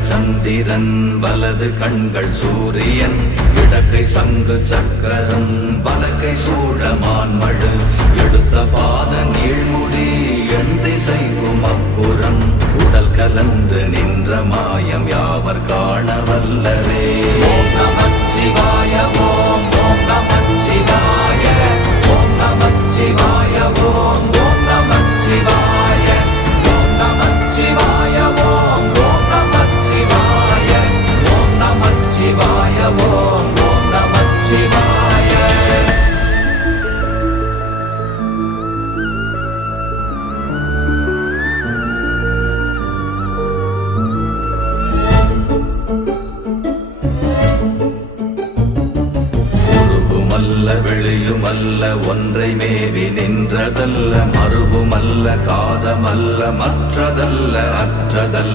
இடங்கள் சந்திரன் வலது கண்கள் சூரியன் இடக்கை சங்கு சக்கரம் வலக்கை சூழமான்மழு எடுத்த பாத நீழ்முடி எண் திசைக்கும் அப்புறம் உடல் கலந்து நின்ற மாயம் யாவர் காண வல்லரே. ஓம் நமச்சிவாய ஓம் ஓம் நமச்சிவாய ஓம் நமச்சிவாய ஓம் ஓம் நமச்சிவாய ஓம் நமச்சிவாய ஓம் ஓம் நமச்சிவாய ஓம் நமச்சிவாய ஓம் ஓம் நமச்சிவாய. வெளியுமல்ல ஒன்றை மேவி நின்றதல்ல மறுவுமல்ல காதமல்ல மற்றதல்ல அற்றதல்ல